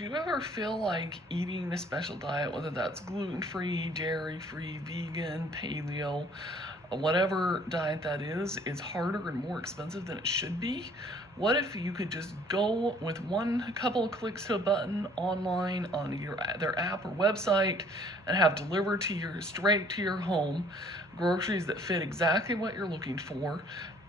Do you ever feel like eating a special diet, whether that's gluten-free, dairy-free, vegan, paleo, whatever diet that is harder and more expensive than it should be? What if you could just go with one couple of clicks to a button online on their app or website and have delivered to your straight to your home groceries that fit exactly what you're looking for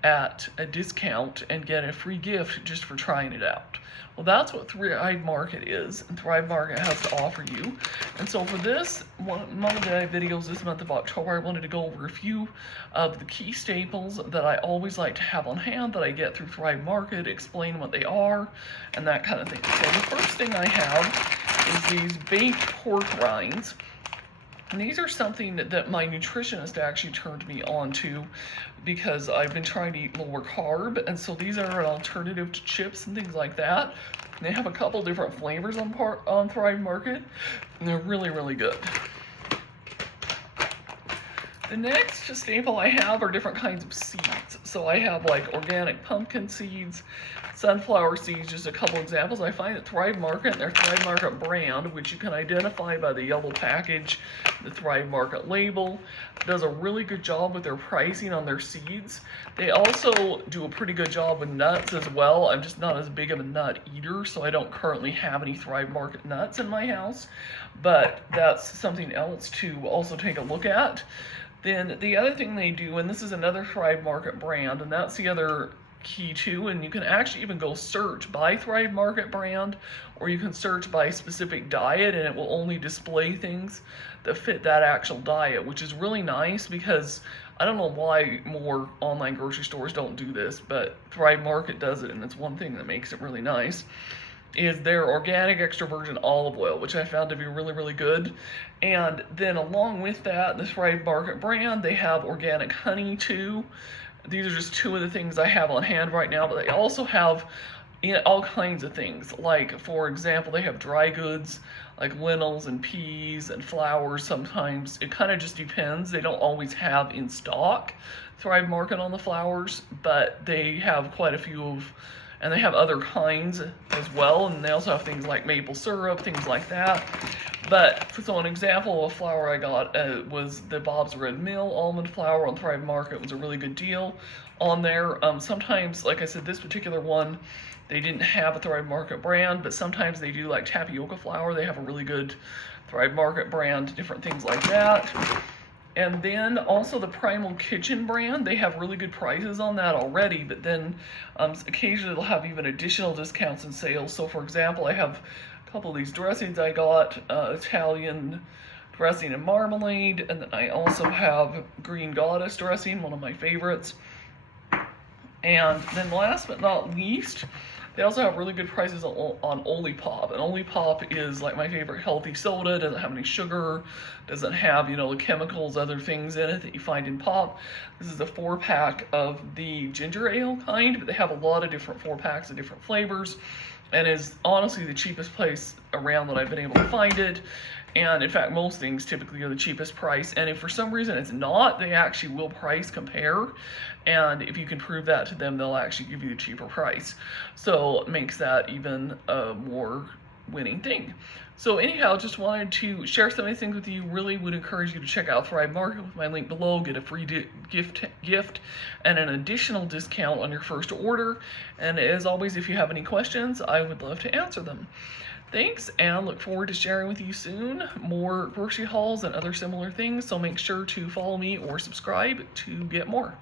at a discount and get a free gift just for trying it out? Well, that's what Thrive Market is, and Thrive Market has to offer you. And so for this, one of the videos this month of October, I wanted to go over a few of the key staples that I always like to have on hand that I get through Thrive Market, explain what they are, and that kind of thing. So the first thing I have is these baked pork rinds. And these are something that my nutritionist actually turned me on to because I've been trying to eat lower carb, and so these are an alternative to chips and things like that. And they have a couple different flavors on Thrive Market, and they're really, really good. The next staple I have are different kinds of seeds. So I have like organic pumpkin seeds, sunflower seeds, just a couple examples. I find at Thrive Market, their Thrive Market brand, which you can identify by the yellow package, the Thrive Market label, does a really good job with their pricing on their seeds. They also do a pretty good job with nuts as well. I'm just not as big of a nut eater, so I don't currently have any Thrive Market nuts in my house, but that's something else to also take a look at. Then the other thing they do, and this is another Thrive Market brand, and that's the other key too, and you can actually even go search by Thrive Market brand, or you can search by specific diet, and it will only display things that fit that actual diet, which is really nice because I don't know why more online grocery stores don't do this, but Thrive Market does it, and it's one thing that makes it really nice. Is their organic extra virgin olive oil, which I found to be really, really good. And then along with that, the Thrive Market brand, they have organic honey too. These are just two of the things I have on hand right now, but they also have all kinds of things. Like, for example, they have dry goods like lentils and peas and flours sometimes. It kind of just depends. They don't always have in stock Thrive Market on the flours, but they have quite a few of, and they have other kinds as well, and they also have things like maple syrup, things like that. But so an example of a flour I got was the Bob's Red Mill almond flour on Thrive Market. It was a really good deal on there. Sometimes, like I said, this particular one, they didn't have a Thrive Market brand, but sometimes they do, like tapioca flour. They have a really good Thrive Market brand, different things like that. And then also the Primal Kitchen brand, they have really good prices on that already, but then occasionally they'll have even additional discounts and sales. So for example, I have a couple of these dressings I got, Italian dressing and marmalade, and then I also have Green Goddess dressing, one of my favorites. And then last but not least, they also have really good prices on Olipop. And Olipop is like my favorite healthy soda. Doesn't have any sugar, doesn't have, the chemicals, other things in it that you find in pop. This is a 4-pack of the ginger ale kind, but they have a lot of different 4-packs of different flavors, and is honestly the cheapest place around that I've been able to find it. And in fact, most things typically are the cheapest price. And if for some reason it's not, they actually will price compare. And if you can prove that to them, they'll actually give you a cheaper price. So it makes that even a more winning thing. So anyhow, just wanted to share some of these things with you. Really would encourage you to check out Thrive Market with my link below. Get a free gift and an additional discount on your first order. And as always, if you have any questions, I would love to answer them. Thanks, and look forward to sharing with you soon more grocery hauls and other similar things. So make sure to follow me or subscribe to get more.